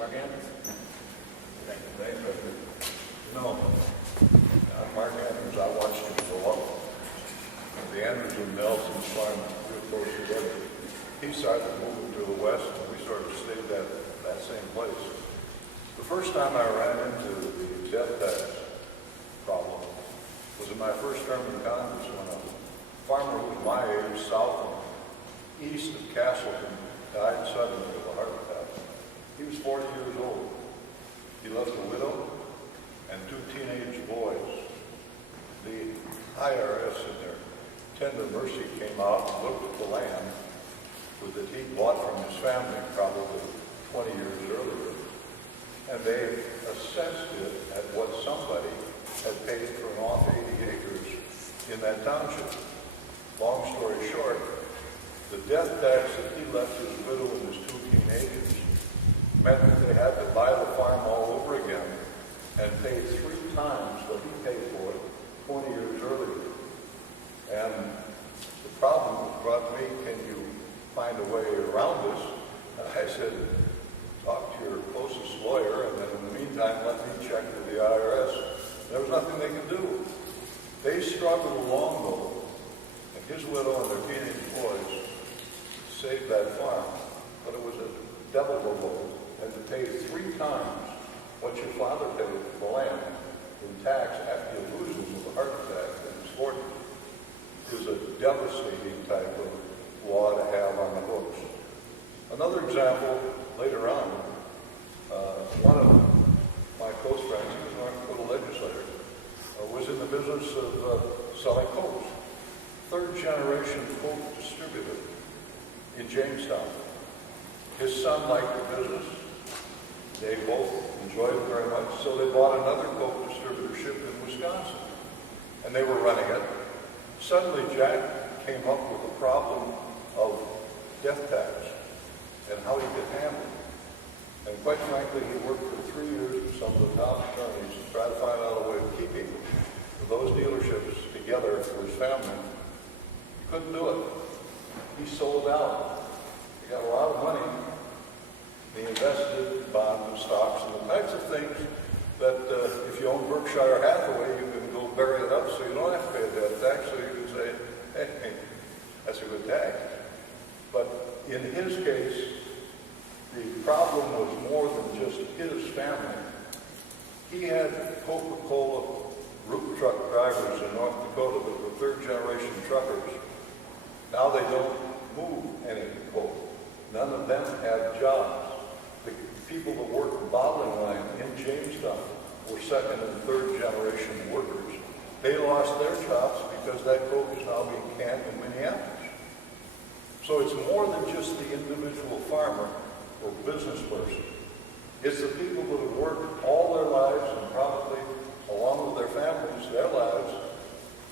Mark Andrews. Thank you, President. You know, Mark Andrews, I watched him grow up. The Andrews and Nelson's farm, we were close together. He started moving to the west, and we sort of stayed at that same place. The first time I ran into the death tax problem was in my first term in Congress when a farmer who was my age, south and east of Castleton, died suddenly of a heart attack. He was 40 years old. He left a widow and 2 teenage boys. The IRS in their tender mercy came out and looked at the land that he bought from his family probably 20 years earlier. And they assessed it at what somebody had paid for an off 80 acres in that township. Long story short, the death tax that he left his widow and his 2 teenagers meant that they had to buy the farm all over again and pay 3 times what he paid for it 20 years earlier. And the problem was brought to me, can you find a way around this? And I said, talk to your closest lawyer, and then in the meantime, let me check with the IRS. There was nothing they could do. They struggled along, though, and his widow and their teenage boys saved that farm, but it was a devil of a load, and to pay 3 times what your father paid for the land in tax after you lose him with a heart attack in his 40s is a devastating type of law to have on the books. Another example, later on, one of my close friends, he was a North Dakota legislator, was in the business of selling coats. 3rd generation coat distributor in Jamestown. His son liked the business. They both enjoyed it very much, so they bought another coat distributorship in Wisconsin. And they were running it. Suddenly, Jack came up with a problem of death tax and how he could handle it. And quite frankly, he worked for 3 years with some of the top attorneys to try to find out a way of keeping those dealerships together for his family. He couldn't do it. He sold out. He got a lot of money. He invested in bonds and stocks and the types of things that if you own Berkshire Hathaway, you can go bury it up so you don't have to pay a death tax, so you can say, hey, that's a good tax. But in his case, the problem was more than just his family. He had Coca-Cola root truck drivers in North Dakota that were 3rd generation truckers. Now they don't move any coal. None of them have jobs. The people that worked the bottling line in Jamestown were 2nd and 3rd generation workers. They lost their jobs because that coke is now being canned in Minneapolis. So it's more than just the individual farmer or business person. It's the people that have worked all their lives and probably, along with their families, their lives,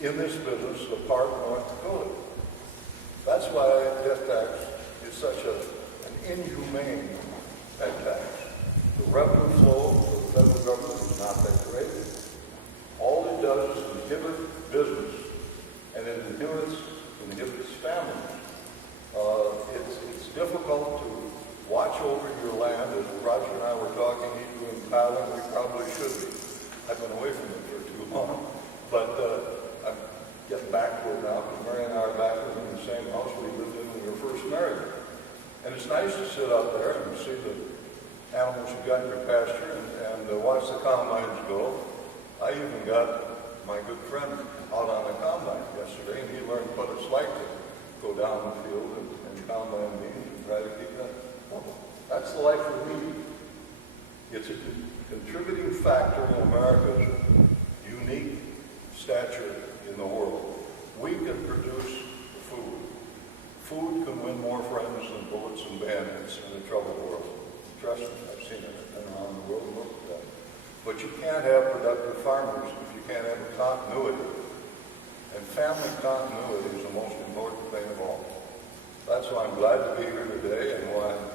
in this business of part of North Dakota. That's why death tax is such an inhumane tax. The revenue flow for the federal government is not that great. All it does is inhibit business, and it inhibits families. It's difficult to watch over your land. As Roger and I were talking, he's doing piling, we probably should be. I've been away from it for too long, but I'm getting back to it now, because Mary and I are back living in the same house we lived in when we were first married. And it's nice to sit out there and see the animals you got in your pasture and watch the combines go. I even got my good friend out on the combine yesterday, and he learned what it's like to go down the field and combine beans and try to keep that. Well, that's the life we lead. It's a contributing factor in America's unique stature in the world. We can produce food. Food can win more friends than bullets and bayonets in a troubled world. Trust me, I've seen it. I've been around the world and looked at that. But you can't have productive farmers if you can't have a continuity. And family continuity is the most important thing of all. That's why I'm glad to be here today, and why I'm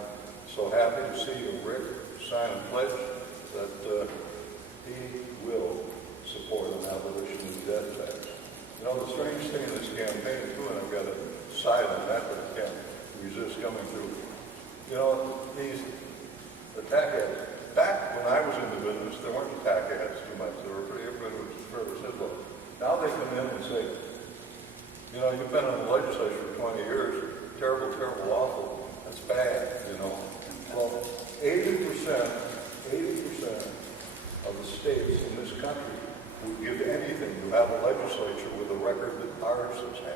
so happy to see Rick sign a pledge that he will support an abolition of the death tax. You know, the strange thing in this campaign, too, and I've got a side on that I can't resist coming through. You know, the tax this, there weren't attack ads too much. Everybody was fairly simple. Now they come in and say, you know, you've been in the legislature for 20 years. Terrible, terrible, awful. That's bad, you know. Well, 80% of the states in this country would give anything to have a legislature with a record that ours has had.